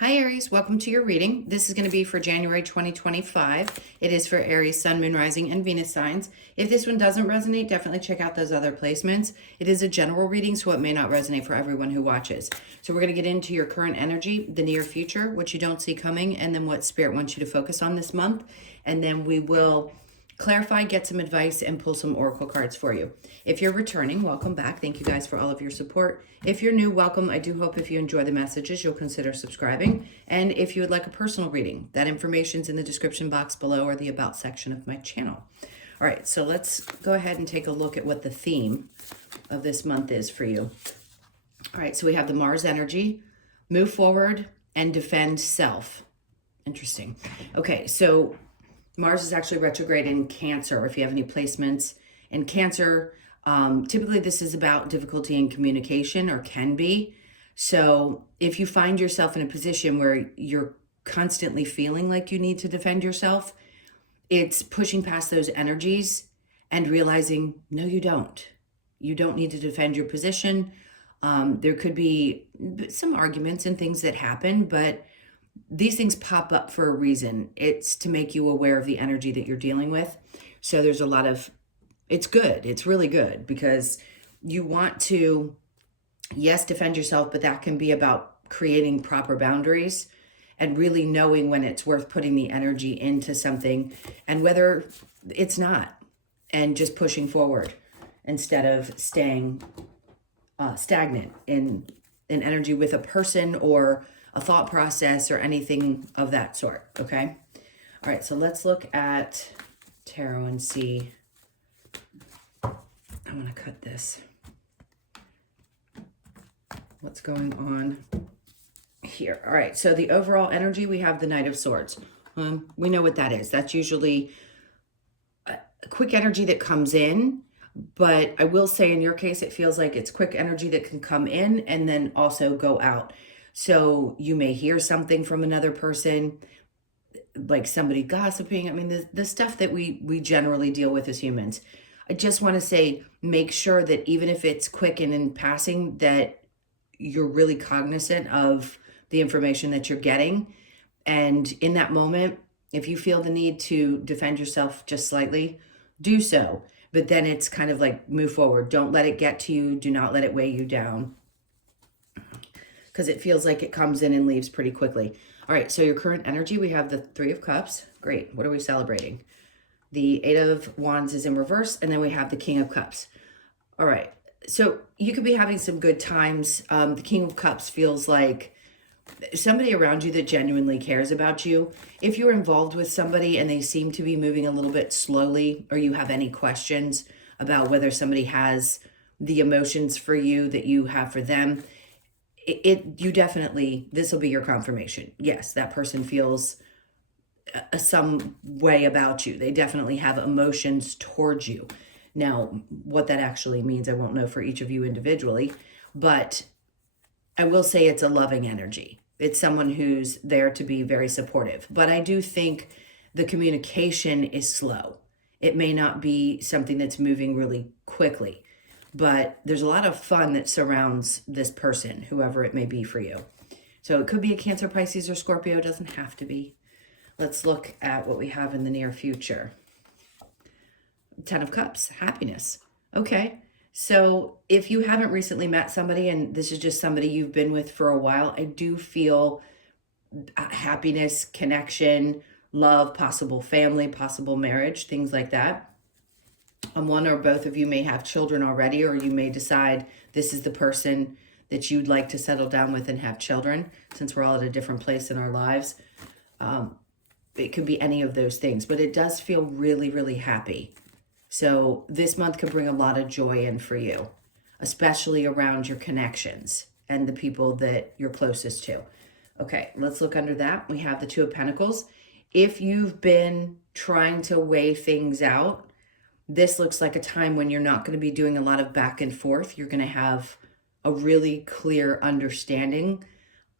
Hi Aries, welcome to your reading. This is going to be for January 2025. It is for Aries, Sun, Moon, Rising, and Venus signs. If this one doesn't resonate, definitely check out those other placements. It is a general reading, so it may not resonate for everyone who watches. So we're going to get into your current energy, the near future, what you don't see coming, and then what Spirit wants you to focus on this month. And then we will clarify, get some advice, and pull some oracle cards for you. If you're returning, welcome back. Thank you guys for all of your support. If you're new, welcome. I do hope if you enjoy the messages, you'll consider subscribing. And if you would like a personal reading, that information's in the description box below or the About section of my channel. All right, so let's go ahead and take a look at what the theme of this month is for you. All right, so we have the Mars energy, move forward and defend self. Interesting. Okay, so Mars is actually retrograde in Cancer. If you have any placements in Cancer, typically this is about difficulty in communication, or can be. So if you find yourself in a position where you're constantly feeling like you need to defend yourself, it's pushing past those energies and realizing, no, you don't. You don't need to defend your position. There could be some arguments and things that happen, but these things pop up for a reason. It's to make you aware of the energy that you're dealing with. So there's a lot of, it's good. It's really good because you want to, yes, defend yourself, but that can be about creating proper boundaries and really knowing when it's worth putting the energy into something and whether it's not, and just pushing forward instead of staying stagnant in energy with a person or a thought process or anything of that sort, okay? All right, so let's look at tarot and see. I'm gonna cut this. What's going on here? All right, so the overall energy, we have the Knight of Swords. We know what that is. That's usually a quick energy that comes in, but I will say in your case, it feels like it's quick energy that can come in and then also go out. So you may hear something from another person, like somebody gossiping. I mean, the stuff that we generally deal with as humans. I just want to say, make sure that even if it's quick and in passing, that you're really cognizant of the information that you're getting. And in that moment, if you feel the need to defend yourself just slightly, do so. But then it's kind of like move forward. Don't let it get to you. Do not let it weigh you down, because it feels like it comes in and leaves pretty quickly. All right, so your current energy, we have the Three of Cups. Great. What are we celebrating? The Eight of Wands is in reverse, and then we have the King of Cups. All right, so you could be having some good times. The King of Cups feels like somebody around you that genuinely cares about you. If you're involved with somebody and they seem to be moving a little bit slowly, or you have any questions about whether somebody has the emotions for you that you have for them, you definitely, this will be your confirmation. Yes, that person feels some way about you. They definitely have emotions towards you. Now, what that actually means, I won't know for each of you individually, but I will say it's a loving energy. It's someone who's there to be very supportive. But I do think the communication is slow. It may not be something that's moving really quickly, but there's a lot of fun that surrounds this person, whoever it may be for you. So it could be a Cancer, Pisces, or Scorpio. It doesn't have to be. Let's look at what we have in the near future. Ten of Cups, happiness. Okay, so if you haven't recently met somebody and this is just somebody you've been with for a while, I do feel happiness, connection, love, possible family, possible marriage, things like that. One or both of you may have children already, or you may decide this is the person that you'd like to settle down with and have children, since we're all at a different place in our lives. It could be any of those things, but it does feel really, really happy. So this month could bring a lot of joy in for you, especially around your connections and the people that you're closest to. Okay, let's look under that. We have the Two of Pentacles. If you've been trying to weigh things out, this looks like a time when you're not going to be doing a lot of back and forth. You're going to have a really clear understanding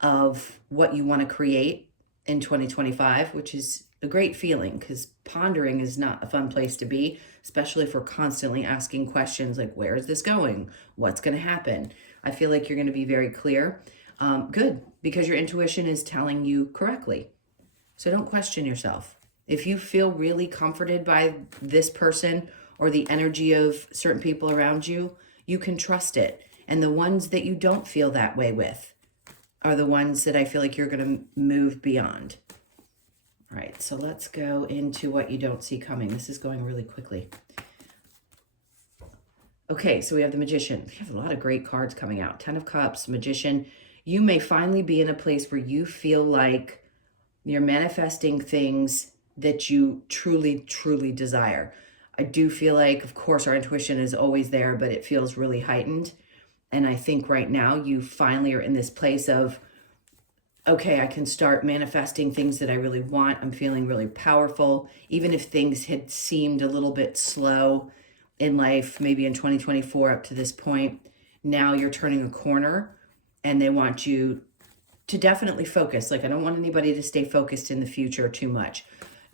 of what you want to create in 2025, which is a great feeling because pondering is not a fun place to be, especially if we're constantly asking questions like, where is this going? What's going to happen? I feel like you're going to be very clear. Good, because your intuition is telling you correctly. So don't question yourself. If you feel really comforted by this person or the energy of certain people around you, you can trust it. And the ones that you don't feel that way with are the ones that I feel like you're going to move beyond. All right, so let's go into what you don't see coming. This is going really quickly. Okay, so we have the Magician. We have a lot of great cards coming out. 10 of Cups, Magician. You may finally be in a place where you feel like you're manifesting things that you truly, truly desire. I do feel like, of course, our intuition is always there, but it feels really heightened. And I think right now you finally are in this place of, okay, I can start manifesting things that I really want. I'm feeling really powerful. Even if things had seemed a little bit slow in life, maybe in 2024 up to this point, now you're turning a corner and they want you to definitely focus. Like, I don't want anybody to stay focused in the future too much.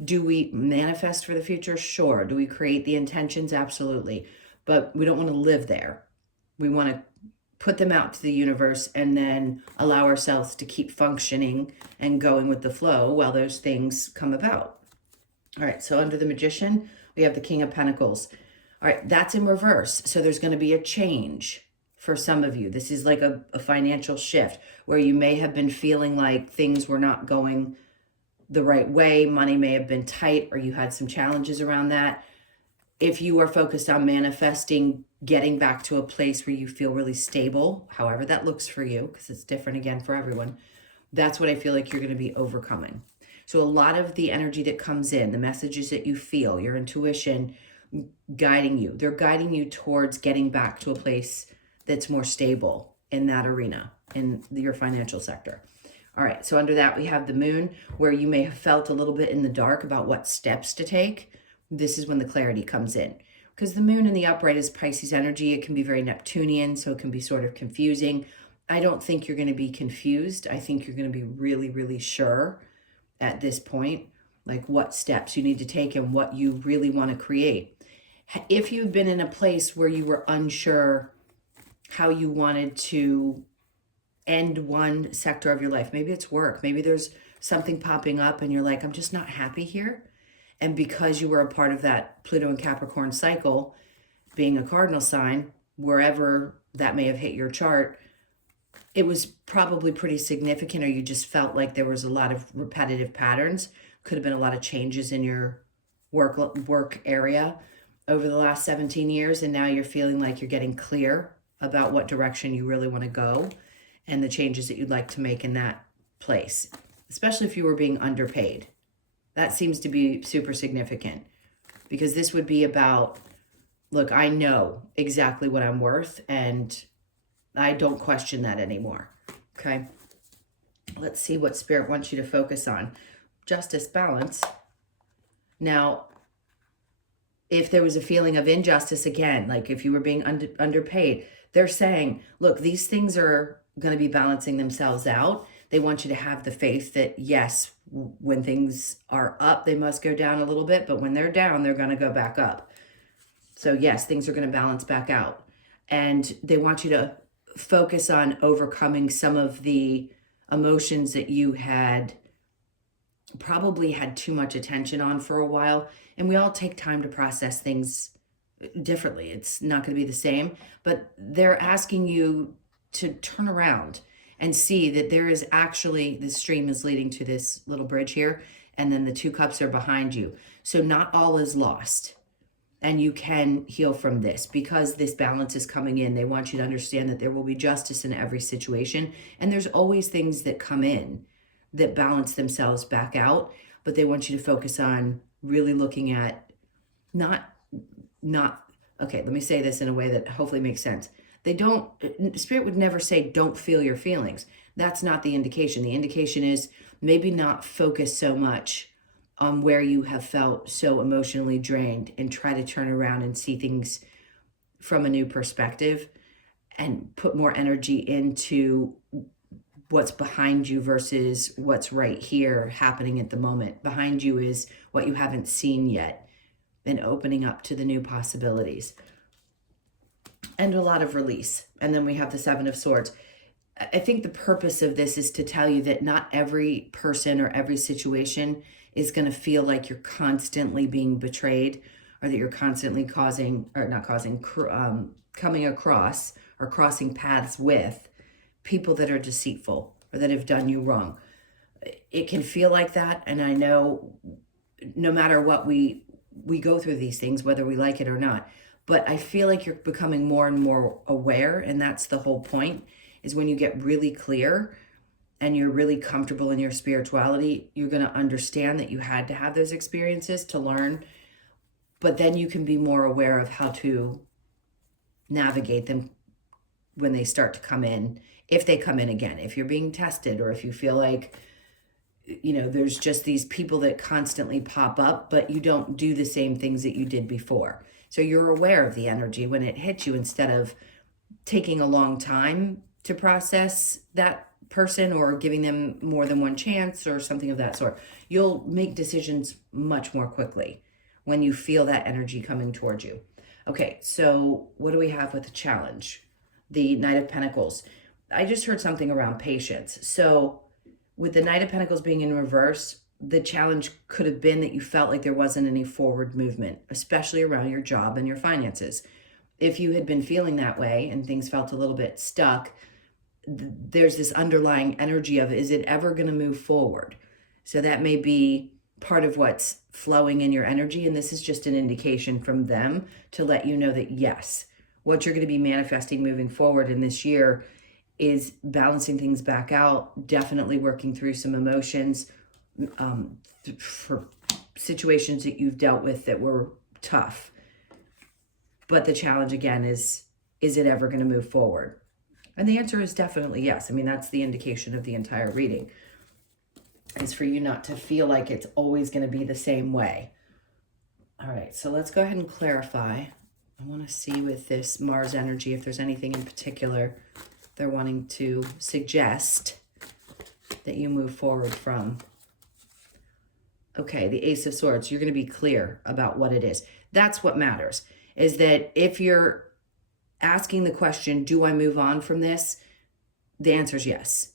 Do we manifest for the future? Sure. Do we create the intentions? Absolutely. But we don't want to live there. We want to put them out to the universe and then allow ourselves to keep functioning and going with the flow while those things come about. All right, so under the Magician, we have the King of Pentacles. All right, that's in reverse. So there's going to be a change for some of you. This is like a financial shift where you may have been feeling like things were not going the right way. Money may have been tight or you had some challenges around that. If you are focused on manifesting, getting back to a place where you feel really stable, however that looks for you, because it's different again for everyone, that's what I feel like you're going to be overcoming. So a lot of the energy that comes in, the messages that you feel, your intuition guiding you, they're guiding you towards getting back to a place that's more stable in that arena, in your financial sector. All right, so under that, we have the Moon, where you may have felt a little bit in the dark about what steps to take. This is when the clarity comes in. Because the Moon in the upright is Pisces energy. It can be very Neptunian, so it can be sort of confusing. I don't think you're going to be confused. I think you're going to be really, really sure at this point, like what steps you need to take and what you really want to create. If you've been in a place where you were unsure how you wanted to end one sector of your life, maybe it's work, maybe there's something popping up and you're like, I'm just not happy here. And because you were a part of that Pluto and Capricorn cycle, being a cardinal sign, wherever that may have hit your chart, it was probably pretty significant, or you just felt like there was a lot of repetitive patterns. Could have been a lot of changes in your work area over the last 17 years. And now you're feeling like you're getting clear about what direction you really want to go and the changes that you'd like to make in that place, especially if you were being underpaid. That seems to be super significant, because this would be about, look, I know exactly what I'm worth and I don't question that anymore. Okay. Let's see what Spirit wants you to focus on. Justice, balance. Now, if there was a feeling of injustice, again, like if you were being underpaid, they're saying, look, these things are going to be balancing themselves out. They want you to have the faith that, yes, when things are up, they must go down a little bit, but when they're down, they're going to go back up. So yes, things are going to balance back out. And they want you to focus on overcoming some of the emotions that you had probably had too much attention on for a while. And we all take time to process things differently. It's not going to be the same, but they're asking you to turn around and see that there is actually, the stream is leading to this little bridge here, and then the two cups are behind you. So not all is lost, and you can heal from this because this balance is coming in. They want you to understand that there will be justice in every situation, and there's always things that come in that balance themselves back out, but they want you to focus on really looking at not, okay, let me say this in a way that hopefully makes sense. Spirit would never say, don't feel your feelings. That's not the indication. The indication is maybe not focus so much on where you have felt so emotionally drained, and try to turn around and see things from a new perspective and put more energy into what's behind you versus what's right here happening at the moment. Behind you is what you haven't seen yet, and opening up to the new possibilities. And a lot of release. And then we have the Seven of Swords. I think the purpose of this is to tell you that not every person or every situation is going to feel like you're constantly being betrayed, or that you're constantly coming across or crossing paths with people that are deceitful or that have done you wrong. It can feel like that, and I know no matter what, we go through these things, whether we like it or not. But I feel like you're becoming more and more aware, and that's the whole point, is when you get really clear and you're really comfortable in your spirituality, you're going to understand that you had to have those experiences to learn, but then you can be more aware of how to navigate them when they start to come in, if they come in again, if you're being tested, or if you feel like, there's just these people that constantly pop up, but you don't do the same things that you did before. So you're aware of the energy when it hits you, instead of taking a long time to process that person or giving them more than one chance or something of that sort. You'll make decisions much more quickly when you feel that energy coming towards you. Okay, so what do we have with the challenge? The Knight of Pentacles. I just heard something around patience. So with the Knight of Pentacles being in reverse, the challenge could have been that you felt like there wasn't any forward movement, especially around your job and your finances. If you had been feeling that way and things felt a little bit stuck, there's this underlying energy of, is it ever going to move forward? So that may be part of what's flowing in your energy. And this is just an indication from them to let you know that, yes, what you're going to be manifesting moving forward in this year is balancing things back out, definitely working through some emotions for situations that you've dealt with that were tough. But the challenge again is it ever going to move forward? And the answer is definitely yes. I mean, that's the indication of the entire reading, is for you not to feel like it's always going to be the same way. All right, so let's go ahead and clarify. I want to see with this Mars energy if there's anything in particular they're wanting to suggest that you move forward from. Okay, the Ace of Swords, you're going to be clear about what it is. That's what matters, is that if you're asking the question, do I move on from this? The answer is yes.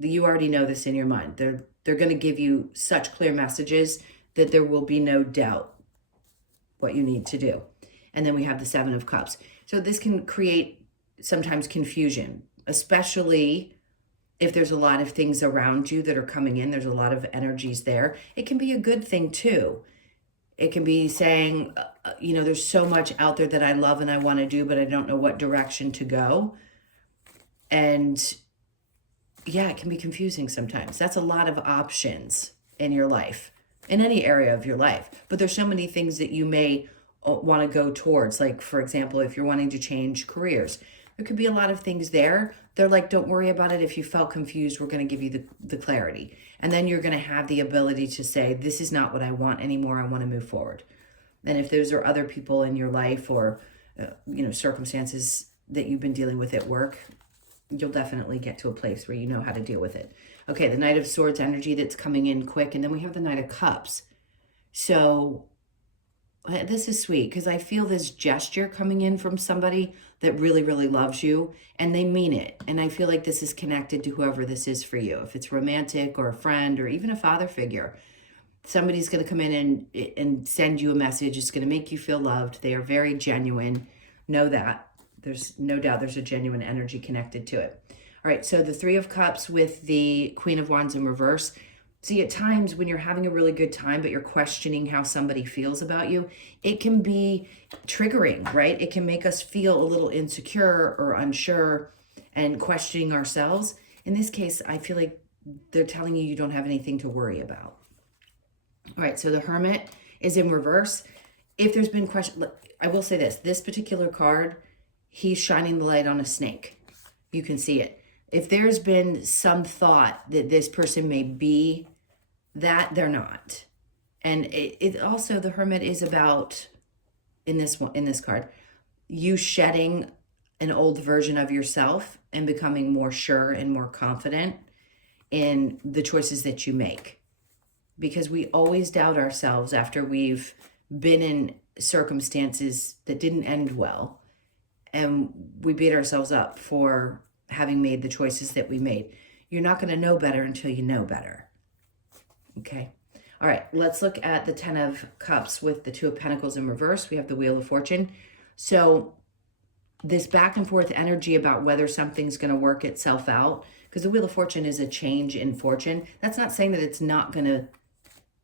You already know this in your mind. They're going to give you such clear messages that there will be no doubt what you need to do. And then we have the Seven of Cups. So this can create sometimes confusion, especially if there's a lot of things around you that are coming in. There's a lot of energies there. It can be a good thing too. It can be saying, there's so much out there that I love and I want to do, but I don't know what direction to go. And yeah, it can be confusing sometimes. That's a lot of options in your life, in any area of your life. But there's so many things that you may want to go towards. Like, for example, if you're wanting to change careers, there could be a lot of things there. They're like, don't worry about it. If you felt confused, we're going to give you the clarity. And then you're going to have the ability to say, this is not what I want anymore. I want to move forward. And if those are other people in your life or, circumstances that you've been dealing with at work, you'll definitely get to a place where you know how to deal with it. Okay, the Knight of Swords energy that's coming in quick. And then we have the Knight of Cups. So this is sweet, because I feel this gesture coming in from somebody that really, really loves you, and they mean it. And I feel like this is connected to whoever this is for you. If it's romantic or a friend or even a father figure, somebody's going to come in and send you a message. It's going to make you feel loved. They are very genuine. Know that. There's no doubt there's a genuine energy connected to it. All right, so the Three of Cups with the Queen of Wands in reverse. See, at times when you're having a really good time, but you're questioning how somebody feels about you, it can be triggering, right? It can make us feel a little insecure or unsure and questioning ourselves. In this case, I feel like they're telling you don't have anything to worry about. All right, so the Hermit is in reverse. If there's been question, I will say this particular card, he's shining the light on a snake. You can see it. If there's been some thought that this person may be that, they're not. And it also, the Hermit is about, in this card, you shedding an old version of yourself and becoming more sure and more confident in the choices that you make. Because we always doubt ourselves after we've been in circumstances that didn't end well, and we beat ourselves up for having made the choices that we made. You're not going to know better until you know better. Okay. All right, let's look at the 10 of Cups with the 2 of Pentacles in reverse. We have the Wheel of Fortune. So this back and forth energy about whether something's going to work itself out, because the Wheel of Fortune is a change in fortune. That's not saying that it's not going to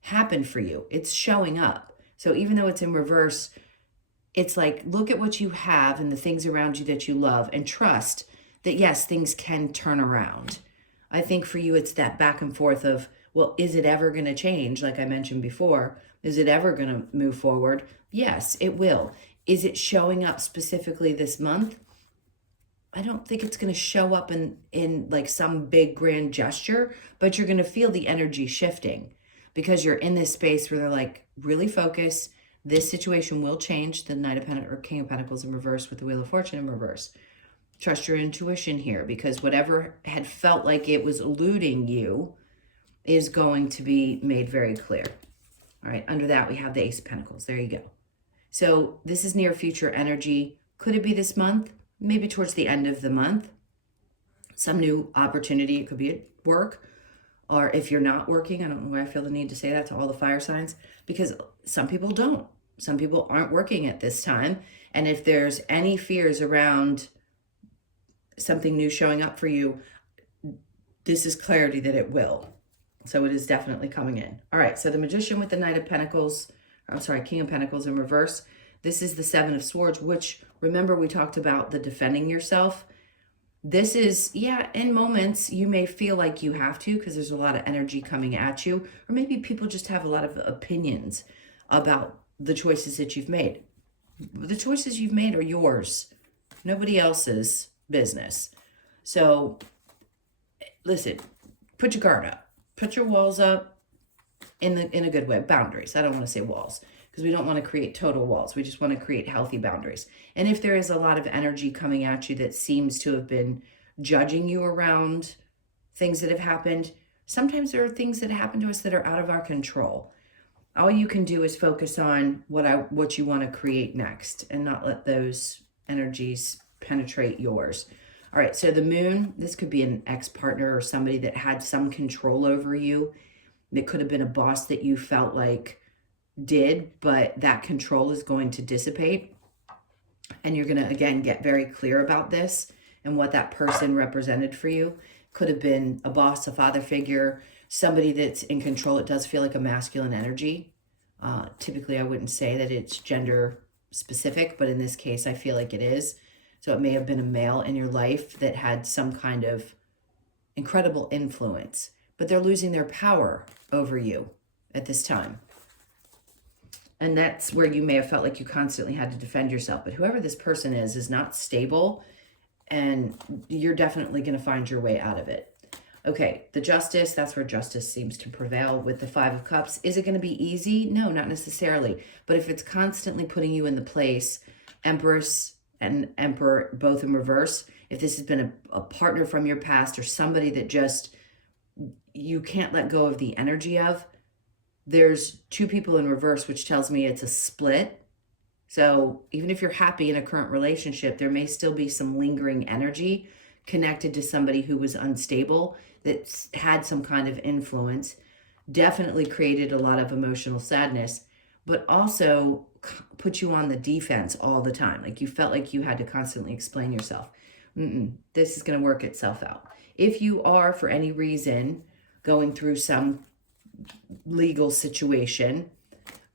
happen for you. It's showing up. So even though it's in reverse, it's like, look at what you have and the things around you that you love and trust that, yes, things can turn around. I think for you, it's that back and forth of, well, is it ever going to change? Like I mentioned before, is it ever going to move forward? Yes, it will. Is it showing up specifically this month? I don't think it's going to show up in like some big grand gesture, but you're going to feel the energy shifting because you're in this space where they're like, really focus. This situation will change. The Knight of Pentacles or King of Pentacles in reverse with the Wheel of Fortune in reverse. Trust your intuition here, because whatever had felt like it was eluding you is going to be made very clear. All right, under that we have the Ace of Pentacles. There you go. So this is near future energy. Could it be this month? Maybe towards the end of the month. Some new opportunity. It could be at work. Or if you're not working, I don't know why I feel the need to say that to all the fire signs, because some people don't. Some people aren't working at this time. And if there's any fears around something new showing up for you, this is clarity that it will. So it is definitely coming in. All right, so the Magician with the Knight of Pentacles, King of Pentacles in reverse. This is the 7 of Swords, which, remember, we talked about the defending yourself. This is, yeah, in moments you may feel like you have to because there's a lot of energy coming at you, or maybe people just have a lot of opinions about the choices that you've made. The choices you've made are yours, nobody else's business. So listen, put your guard up, put your walls up in a good way. Boundaries. I don't want to say walls, because we don't want to create total walls. We just want to create healthy boundaries. And if there is a lot of energy coming at you that seems to have been judging you around things that have happened, sometimes there are things that happen to us that are out of our control. All you can do is focus on what you want to create next and not let those energies penetrate yours. All right, so the Moon, this could be an ex-partner or somebody that had some control over you. It could have been a boss that you felt like did, but that control is going to dissipate. And you're going to, again, get very clear about this and what that person represented for you. Could have been a boss, a father figure, somebody that's in control. It does feel like a masculine energy. Typically, I wouldn't say that it's gender specific, but in this case, I feel like it is. So it may have been a male in your life that had some kind of incredible influence, but they're losing their power over you at this time. And that's where you may have felt like you constantly had to defend yourself. But whoever this person is not stable, and you're definitely going to find your way out of it. Okay, the Justice, that's where justice seems to prevail with the 5 of Cups. Is it going to be easy? No, not necessarily. But if it's constantly putting you in the place, Empress and Emperor both in reverse, if this has been a partner from your past or somebody that just you can't let go of the energy of, there's 2 people in reverse, which tells me it's a split. So even if you're happy in a current relationship, there may still be some lingering energy connected to somebody who was unstable, that had some kind of influence, definitely created a lot of emotional sadness, but also put you on the defense all the time. Like you felt like you had to constantly explain yourself. This is going to work itself out. If you are, for any reason, going through some legal situation,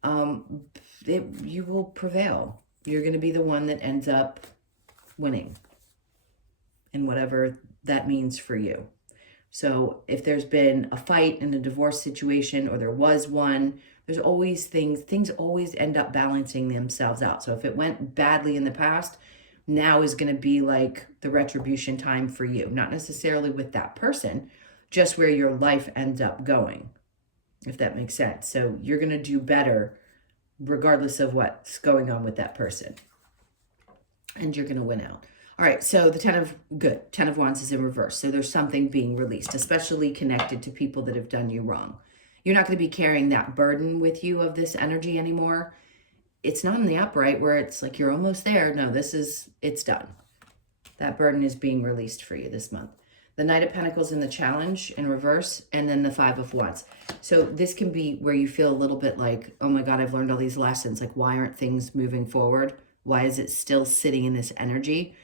you will prevail. You're going to be the one that ends up winning in whatever that means for you. So if there's been a fight in a divorce situation, or there was one, there's always things always end up balancing themselves out. So if it went badly in the past, now is going to be like the retribution time for you. Not necessarily with that person, just where your life ends up going, if that makes sense. So you're going to do better regardless of what's going on with that person. And you're going to win out. All right, so the 10 of Wands is in reverse. So there's something being released, especially connected to people that have done you wrong. You're not going to be carrying that burden with you of this energy anymore. It's not in the upright where it's like you're almost there. No, it's done. That burden is being released for you this month. The Knight of Pentacles in the challenge in reverse, and then the Five of Wands. So this can be where you feel a little bit like, oh my God, I've learned all these lessons. Like, why aren't things moving forward? Why is it still sitting in this energy?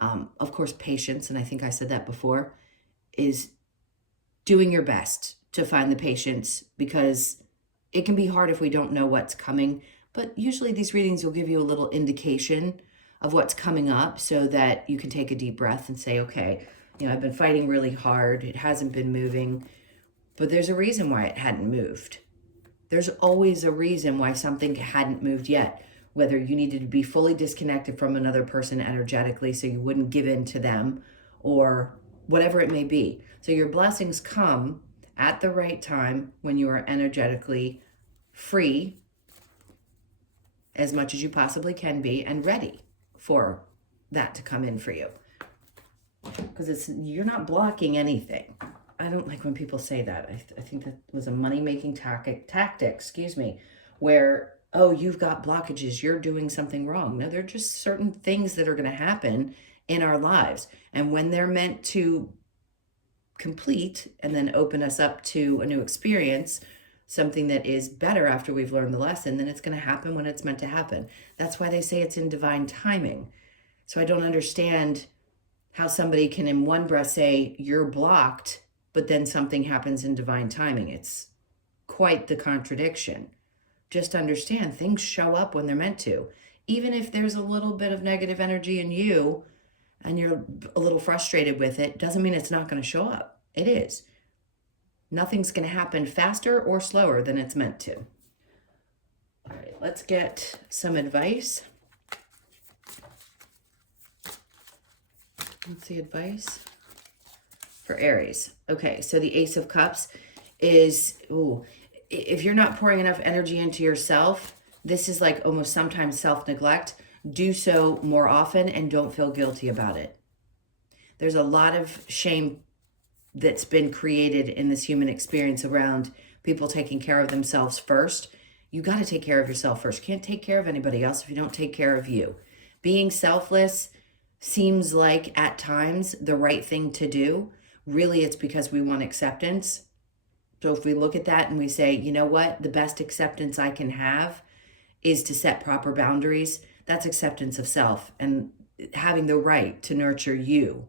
Of course, patience, and I think I said that before, is doing your best to find the patience, because it can be hard if we don't know what's coming. But usually these readings will give you a little indication of what's coming up so that you can take a deep breath and say, okay, I've been fighting really hard. It hasn't been moving, but there's a reason why it hadn't moved. There's always a reason why something hadn't moved yet, whether you needed to be fully disconnected from another person energetically so you wouldn't give in to them, or whatever it may be. So your blessings come at the right time when you are energetically free as much as you possibly can be and ready for that to come in for you. Because you're not blocking anything. I don't like when people say that. I think that was a money-making tactic, where, oh, you've got blockages, you're doing something wrong. No, they're just certain things that are going to happen in our lives. And when they're meant to complete and then open us up to a new experience, something that is better after we've learned the lesson, then it's going to happen when it's meant to happen. That's why they say it's in divine timing. So I don't understand how somebody can in one breath say you're blocked, but then something happens in divine timing. It's quite the contradiction. Just understand things show up when they're meant to. Even if there's a little bit of negative energy in you and you're a little frustrated with it, doesn't mean it's not going to show up. It is. Nothing's going to happen faster or slower than it's meant to. All right, let's get some advice. What's the advice for Aries? Okay, so the Ace of Cups is, if you're not pouring enough energy into yourself, this is like almost sometimes self-neglect. Do so more often and don't feel guilty about it. There's a lot of shame that's been created in this human experience around people taking care of themselves first. You got to take care of yourself first. You can't take care of anybody else if you don't take care of you. Being selfless seems like at times the right thing to do. Really, it's because we want acceptance. So if we look at that and we say, you know what, the best acceptance I can have is to set proper boundaries, that's acceptance of self and having the right to nurture you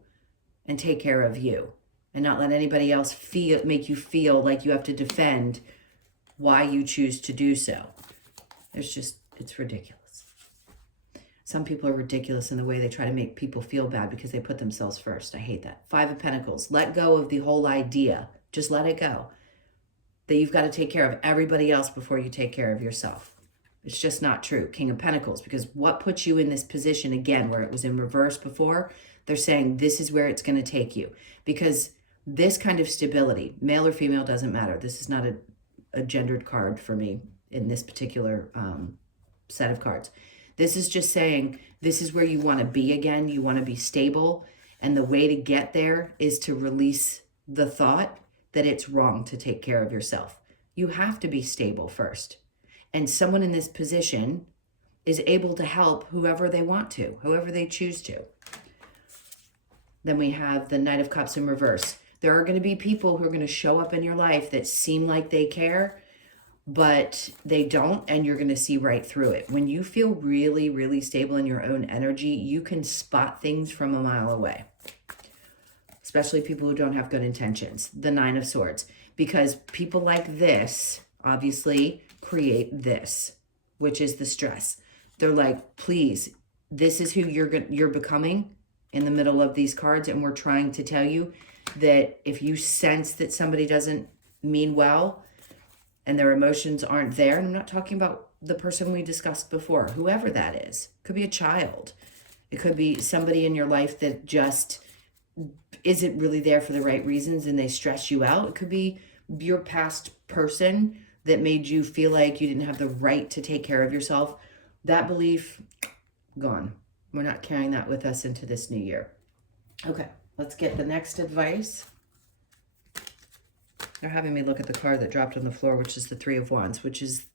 and take care of you and not let anybody else make you feel like you have to defend why you choose to do so. It's ridiculous. Some people are ridiculous in the way they try to make people feel bad because they put themselves first. I hate that. Five of Pentacles. Let go of the whole idea. Just let it go. That you've got to take care of everybody else before you take care of yourself. It's just not true. King of Pentacles. Because what puts you in this position, again, where it was in reverse before, they're saying this is where it's going to take you. Because this kind of stability, male or female, doesn't matter. This is not a gendered card for me in this particular set of cards. This is just saying this is where you want to be again. You want to be stable. And the way to get there is to release the thought that it's wrong to take care of yourself. You have to be stable first. And someone in this position is able to help whoever they want to, whoever they choose to. Then we have the Knight of Cups in reverse. There are going to be people who are going to show up in your life that seem like they care, but they don't, and you're going to see right through it. When you feel really, really stable in your own energy, you can spot things from a mile away, especially people who don't have good intentions. The Nine of Swords, because people like this obviously create this, which is the stress. They're like, please, this is who you're becoming in the middle of these cards, and we're trying to tell you that if you sense that somebody doesn't mean well, and their emotions aren't there, and I'm not talking about the person we discussed before, whoever that is. It could be a child. It could be somebody in your life that just isn't really there for the right reasons and they stress you out. It could be your past person that made you feel like you didn't have the right to take care of yourself. That belief, gone. We're not carrying that with us into this new year. Okay, let's get the next advice. They're having me look at the card that dropped on the floor, which is the Three of Wands, which is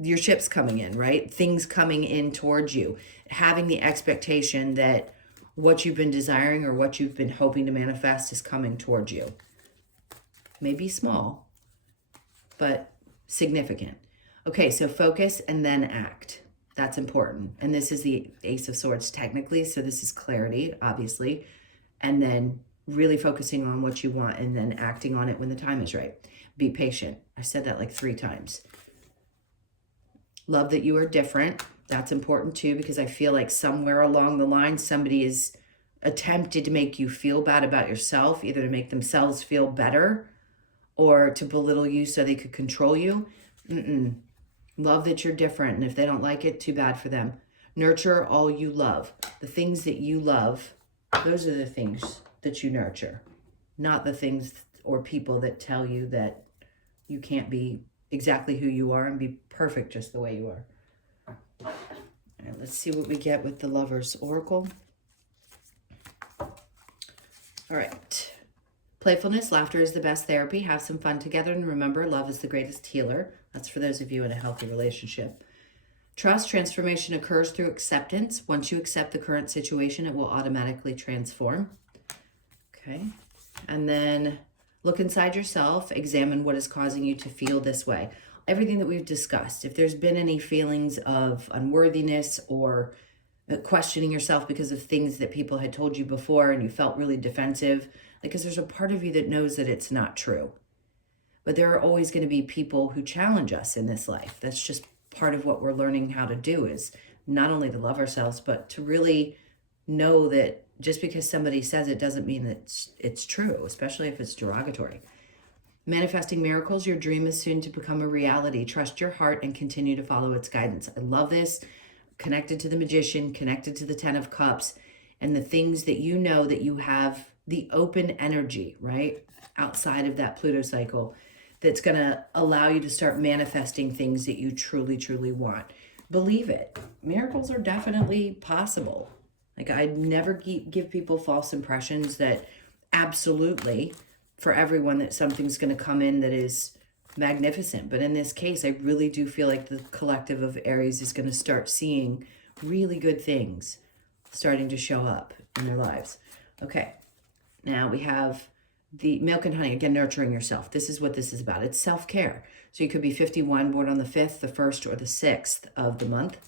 your ships coming in, right? Things coming in towards you. Having the expectation that what you've been desiring or what you've been hoping to manifest is coming towards you. Maybe small, but significant. Okay, so focus and then act. That's important. And this is the Ace of Swords technically, so this is clarity, obviously. And then really focusing on what you want and then acting on it when the time is right. Be patient. I said that like 3 times. Love that you are different. That's important too, because I feel like somewhere along the line, somebody is attempted to make you feel bad about yourself, either to make themselves feel better or to belittle you so they could control you. Love that you're different. And if they don't like it, too bad for them. Nurture all you love. The things that you love, those are the things that you nurture, not the things or people that tell you that you can't be exactly who you are and be perfect just the way you are. All right, let's see what we get with the Lover's Oracle. All right. Playfulness, laughter is the best therapy. Have some fun together. And remember, love is the greatest healer. That's for those of you in a healthy relationship. Trust, transformation occurs through acceptance. Once you accept the current situation, it will automatically transform. Okay. And then look inside yourself. Examine what is causing you to feel this way. Everything that we've discussed. If there's been any feelings of unworthiness or questioning yourself because of things that people had told you before and you felt really defensive, because there's a part of you that knows that it's not true. But there are always going to be people who challenge us in this life. That's just part of what we're learning how to do, is not only to love ourselves, but to really know that just because somebody says it doesn't mean that it's true, especially if it's derogatory. Manifesting miracles, your dream is soon to become a reality. Trust your heart and continue to follow its guidance. I love this. Connected to the Magician, connected to the 10 of Cups, and the things that you know that you have the open energy, right? Outside of that Pluto cycle, that's going to allow you to start manifesting things that you truly, truly want. Believe it. Miracles are definitely possible. Like, I never give people false impressions that absolutely for everyone that something's going to come in that is magnificent. But in this case, I really do feel like the collective of Aries is going to start seeing really good things starting to show up in their lives. Okay. Now we have the Milk and Honey, again, nurturing yourself. This is what this is about. It's self-care. So you could be 51, born on the 5th, the 1st, or the 6th of the month.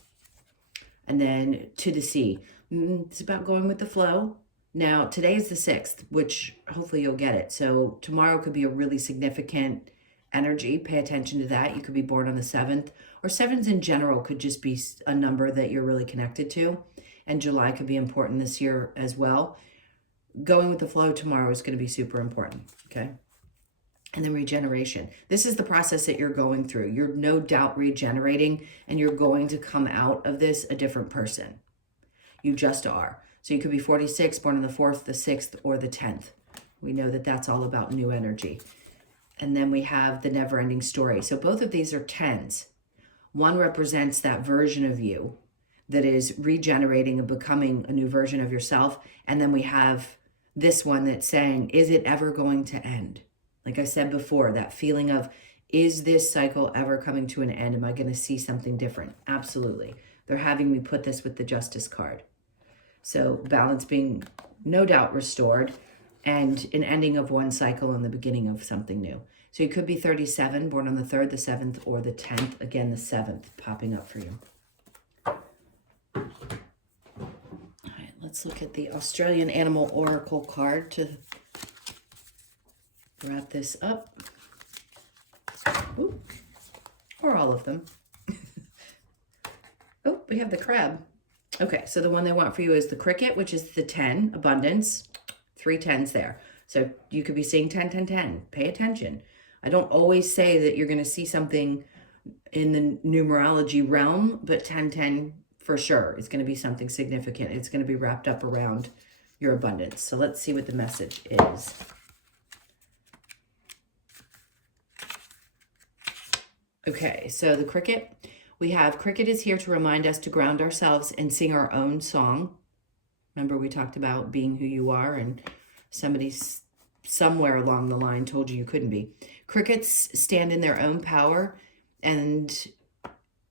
And then To the Sea. It's about going with the flow. Now, today is the 6th, which hopefully you'll get it. So tomorrow could be a really significant energy. Pay attention to that. You could be born on the 7th. Or 7s in general could just be a number that you're really connected to. And July could be important this year as well. Going with the flow tomorrow is going to be super important, okay? And then regeneration. This is the process that you're going through. You're no doubt regenerating, and you're going to come out of this a different person. You just are. So you could be 46, born on the 4th, the 6th, or the 10th. We know that that's all about new energy. And then we have the never-ending story. So both of these are 10s. One represents that version of you that is regenerating and becoming a new version of yourself. And then we have this one that's saying, is it ever going to end? Like I said before, that feeling of, is this cycle ever coming to an end? Am I going to see something different? Absolutely. They're having me put this with the Justice card. So balance being no doubt restored, and an ending of one cycle and the beginning of something new. So you could be 37, born on the 3rd, the 7th, or the 10th. Again, the 7th popping up for you. Let's look at the Australian Animal Oracle card to wrap this up. Ooh. Or all of them. Oh, we have the crab. Okay, so the one they want for you is the cricket, which is the 10, abundance. 3 10s there. So you could be seeing 10, 10, 10. Pay attention. I don't always say that you're going to see something in the numerology realm, but 10, 10 for sure. It's going to be something significant. It's going to be wrapped up around your abundance. So let's see what the message is. Okay, so the cricket, we have cricket is here to remind us to ground ourselves and sing our own song. Remember we talked about being who you are, and somebody somewhere along the line told you you couldn't be. Crickets stand in their own power, and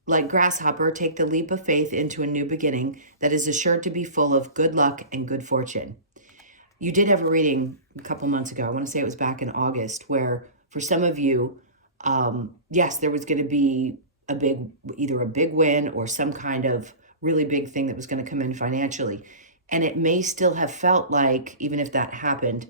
like grasshopper, take the leap of faith into a new beginning that is assured to be full of good luck and good fortune. You did have a reading a couple months ago. I want to say it was back in August, where for some of you, yes, there was going to be either a big win or some kind of really big thing that was going to come in financially. And it may still have felt like, even if that happened,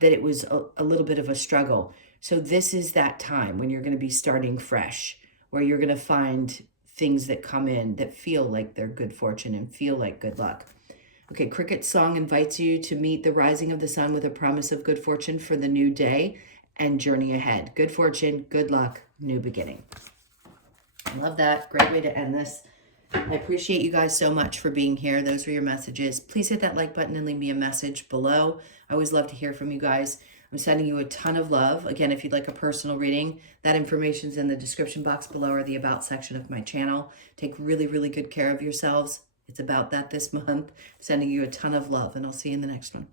that it was a little bit of a struggle. So this is that time when you're going to be starting fresh, where you're going to find things that come in that feel like they're good fortune and feel like good luck. Okay, Cricket's song invites you to meet the rising of the sun with a promise of good fortune for the new day and journey ahead. Good fortune, good luck, new beginning. I love that. Great way to end this. I appreciate you guys so much for being here. Those were your messages. Please hit that like button and leave me a message below. I always love to hear from you guys. I'm sending you a ton of love. Again, if you'd like a personal reading, that information's in the description box below or the about section of my channel. Take really, really good care of yourselves. It's about that this month. I'm sending you a ton of love, and I'll see you in the next one.